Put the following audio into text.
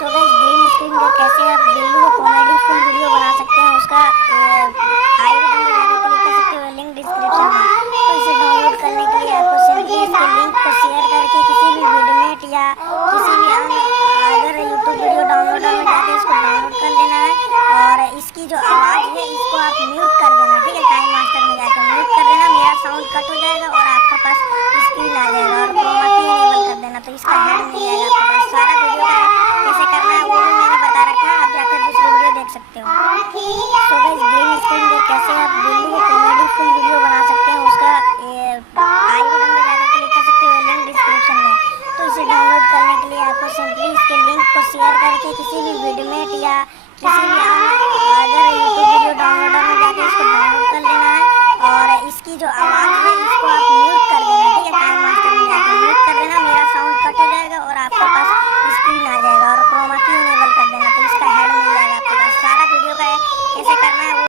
So guys green screen पर कैसे आप बिल्लू को कॉमेडी फुल वीडियो बना सकते हैं उसका आई बटन पे जाकर क्लिक कर सकते हो, लिंक डिस्क्रिप्शन में। तो इसे डाउनलोड करने के लिए आपको सिंपली इसके लिंक को शेयर करके किसी भी विडमेट या किसी भी अगर यूट्यूब वीडियो डाउनलोडर में जाकर इसको डाउनलोड कर लेना है और इसकी जो आवाज़ है इसको आप म्यूट कर देना, ठीक है। टाइम मास्टर में जाकर म्यूट कर देना, मेरा साउंड कट हो जाएगा और आपके पास स्क्रीन आ जाएगा और क्रोमा की इनेबल कर देना, तो इसका हेड मिल जाएगा आपके पास। सारा वीडियो का कैसे करना है वो भी मैंने बता रखा है, आप जाकर दूसरी वीडियो देख सकते हो। सो गाइस ग्रीन स्क्रीन पे कैसे आप बिल्लू को कॉमेडी फुल वीडियो बना सकते हैं उसका आई बटन पे जाकर क्लिक कर सकते हो, लिंक डिस्क्रिप्शन में। तो इसे डाउनलोड करने के लिए आपको सिंपली इसके लिंक को शेयर करके किसी भी विडमेट या किसी भी अगर यूट्यूब वीडियो डाउनलोडर में जाकर इसको डाउनलोड कर लेना है और इसकी जो आवाज़ है इसको आप म्यूट कर देना, ठीक है। टाइम मास्टर में जाकर म्यूट कर देना, मेरा साउंड कट हो जाएगा और आपका